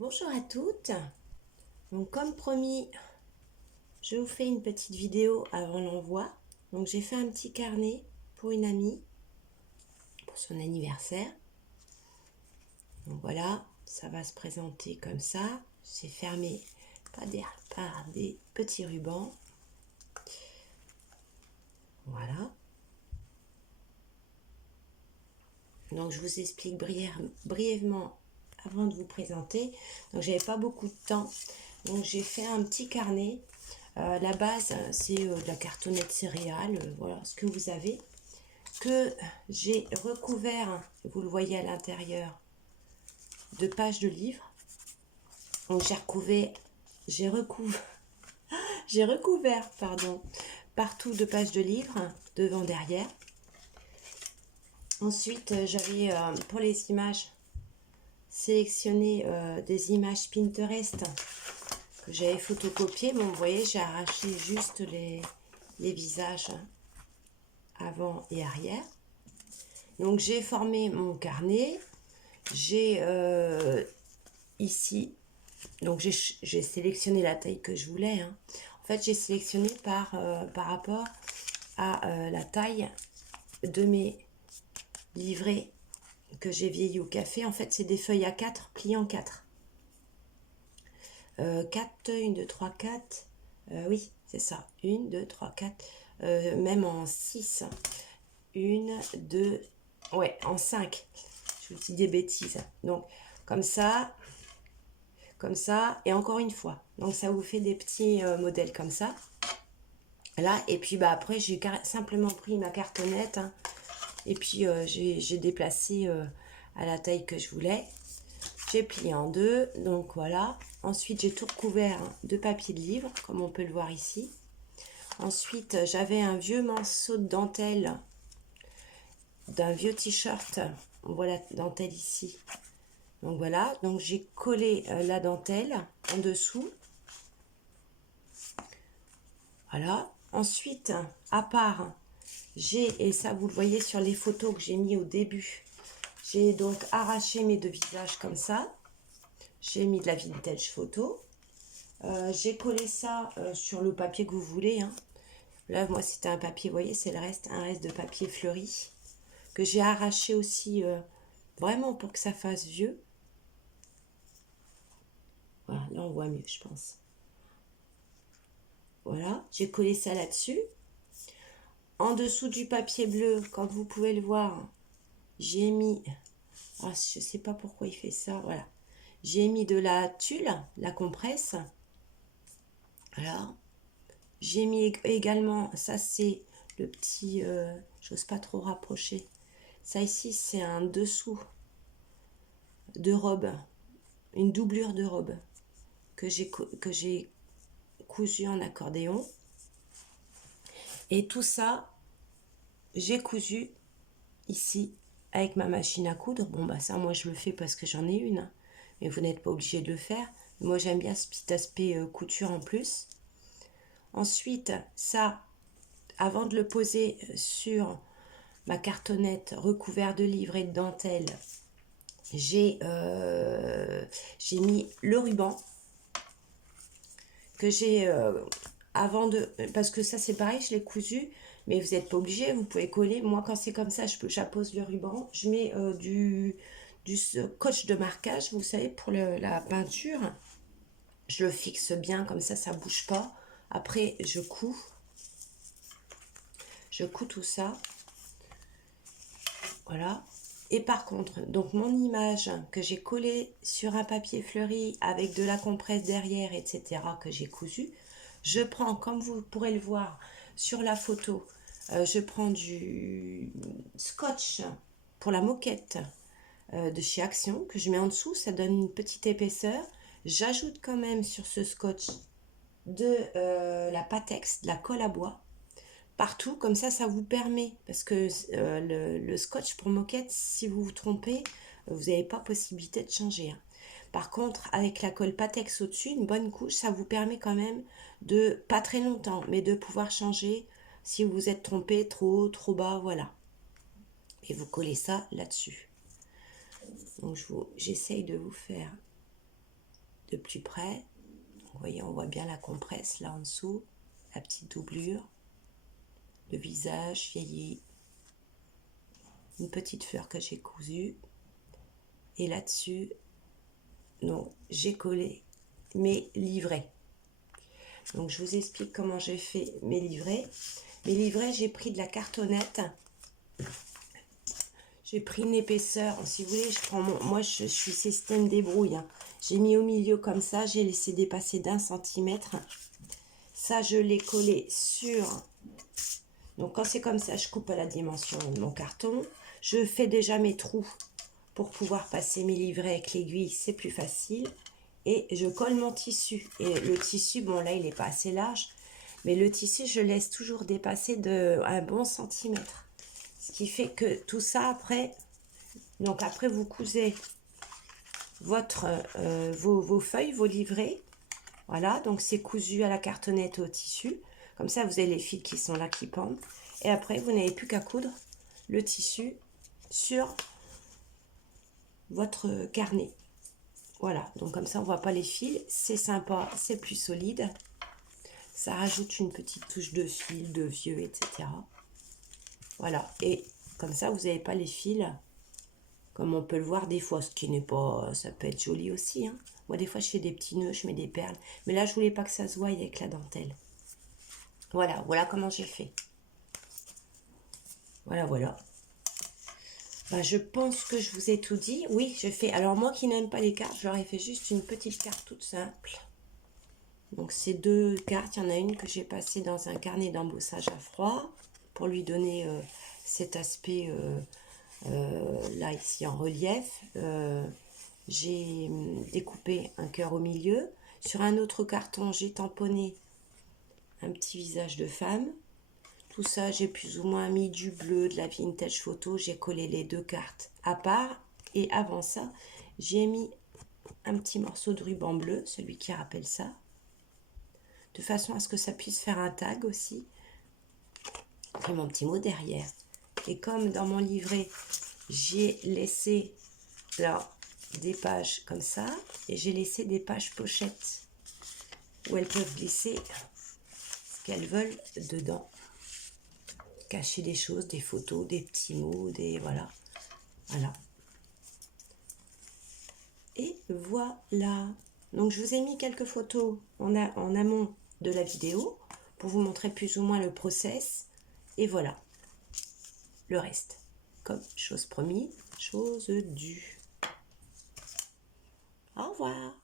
Bonjour à toutes. Donc comme promis, je vous fais une petite vidéo avant l'envoi. Donc j'ai fait un petit carnet pour une amie pour son anniversaire. Donc voilà, ça va se présenter comme ça. C'est fermé par des petits rubans. Voilà. Donc je vous explique brièvement avant de vous présenter. Donc j'avais pas beaucoup de temps. Donc j'ai fait un petit carnet. La base, c'est de la cartonnette céréales, voilà ce que vous avez, que j'ai recouvert, vous le voyez à l'intérieur, de pages de livres. Donc j'ai recouvert, pardon, partout de pages de livres, devant, derrière. Ensuite, j'avais pour les images sélectionné des images Pinterest que j'avais photocopiées. Bon, vous voyez, j'ai arraché juste les visages avant et arrière. Donc j'ai formé mon carnet. J'ai ici, donc j'ai sélectionné la taille que je voulais. Hein. En fait, j'ai sélectionné par rapport à la taille de mes livrets que j'ai vieilli au café. En fait, c'est des feuilles A4 pliées en 4. 4, 1, 2, 3, 4. Oui, c'est ça. 1, 2, 3, 4. Même en 6. 1, 2, ouais, en 5. Je vous dis des bêtises. Donc, comme ça, et encore une fois. Donc, ça vous fait des petits modèles comme ça. Là, et puis, bah, après, j'ai simplement pris ma cartonnette. Hein, et puis, j'ai déplacé à la taille que je voulais. J'ai plié en deux, donc voilà. Ensuite, j'ai tout recouvert de papier de livre, comme on peut le voir ici. Ensuite, j'avais un vieux morceau de dentelle d'un vieux t-shirt. On voit la dentelle ici. Donc voilà, donc j'ai collé la dentelle en dessous. Voilà. Ensuite, à part, et ça vous le voyez sur les photos que j'ai mis au début, j'ai donc arraché mes deux visages comme ça. J'ai mis de la vintage photo. J'ai collé ça sur le papier que vous voulez. Hein. Là, moi, c'était un papier, vous voyez, c'est un reste de papier fleuri que j'ai arraché aussi vraiment pour que ça fasse vieux. Voilà, là, on voit mieux, je pense. Voilà, j'ai collé ça là-dessus. En dessous du papier bleu, comme vous pouvez le voir, j'ai mis... Ah, je sais pas pourquoi il fait ça, voilà. J'ai mis de la tulle, la compresse. Voilà. J'ai mis également, ça c'est le petit, j'ose pas trop rapprocher. Ça ici c'est un dessous de robe, une doublure de robe que j'ai cousu en accordéon. Et tout ça, j'ai cousu ici avec ma machine à coudre. Bon bah ça moi je le fais parce que j'en ai une, hein. Mais vous n'êtes pas obligé de le faire. Moi j'aime bien ce petit aspect couture en plus. Ensuite ça, avant de le poser sur ma cartonnette recouverte de livres et de dentelle, j'ai mis le ruban que j'ai avant de... Parce que ça c'est pareil, je l'ai cousu, mais vous n'êtes pas obligé, vous pouvez coller. Moi quand c'est comme ça, j'appose le ruban, je mets du scotch de marquage, vous savez, pour la peinture. Je le fixe bien, comme ça bouge pas. Après, je couds tout ça. Voilà. Et par contre, donc mon image que j'ai collée sur un papier fleuri avec de la compresse derrière, etc., que j'ai cousu, je prends, comme vous pourrez le voir sur la photo, je prends du scotch pour la moquette de chez Action, que je mets en dessous, ça donne une petite épaisseur. J'ajoute quand même sur ce scotch de la Patex, de la colle à bois, partout, comme ça vous permet, parce que le scotch pour moquette, si vous vous trompez, vous n'avez pas possibilité de changer. Hein. Par contre, avec la colle Patex au-dessus, une bonne couche, ça vous permet quand même de, pas très longtemps, mais de pouvoir changer si vous vous êtes trompé trop haut, trop bas, voilà. Et vous collez ça là-dessus. Donc j'essaye de vous faire de plus près. Vous voyez, on voit bien la compresse là en dessous, la petite doublure, le visage vieilli, une petite fleur que j'ai cousue. Et là-dessus, donc j'ai collé mes livrets. Donc je vous explique comment j'ai fait mes livrets. Mes livrets, j'ai pris de la cartonnette. J'ai pris une épaisseur, si vous voulez, je prends moi je suis système débrouille. Hein. J'ai mis au milieu comme ça, j'ai laissé dépasser d'1 centimètre. Ça, je l'ai collé sur... Donc quand c'est comme ça, je coupe à la dimension de mon carton. Je fais déjà mes trous pour pouvoir passer mes livrets avec l'aiguille, c'est plus facile. Et je colle mon tissu. Et le tissu, bon là, il n'est pas assez large. Mais le tissu, je laisse toujours dépasser de un bon centimètre. Ce qui fait que tout ça, après... Donc après, vous cousez vos feuilles, vos livrets. Voilà, donc c'est cousu à la cartonnette au tissu. Comme ça, vous avez les fils qui sont là, qui pendent. Et après, vous n'avez plus qu'à coudre le tissu sur votre carnet. Voilà, donc comme ça, on ne voit pas les fils. C'est sympa, c'est plus solide. Ça rajoute une petite touche de fil, de vieux, etc. Voilà, et comme ça, vous n'avez pas les fils, comme on peut le voir des fois, ce qui n'est pas... Ça peut être joli aussi, hein. Moi, des fois, je fais des petits nœuds, je mets des perles. Mais là, je voulais pas que ça se voie avec la dentelle. Voilà, voilà comment j'ai fait. Voilà, voilà. Ben, je pense que je vous ai tout dit. Oui, je fais... Alors, moi qui n'aime pas les cartes, je leur ai fait juste une petite carte toute simple. Donc, ces 2 cartes, il y en a une que j'ai passée dans un carnet d'embossage à froid pour lui donner cet aspect, là, ici, en relief. J'ai découpé un cœur au milieu. Sur un autre carton, j'ai tamponné un petit visage de femme. Tout ça, j'ai plus ou moins mis du bleu, de la vintage photo. J'ai collé les 2 cartes à part. Et avant ça, j'ai mis un petit morceau de ruban bleu, celui qui rappelle ça. De façon à ce que ça puisse faire un tag aussi. Et mon petit mot derrière. Et comme dans mon livret, j'ai laissé là, des pages comme ça. Et j'ai laissé des pages pochettes où elles peuvent glisser ce qu'elles veulent dedans. Cacher des choses, des photos, des petits mots, des... Voilà. Voilà. Et voilà. Donc, je vous ai mis quelques photos en amont de la vidéo pour vous montrer plus ou moins le process. Et voilà. Le reste. Comme chose promise, chose due. Au revoir.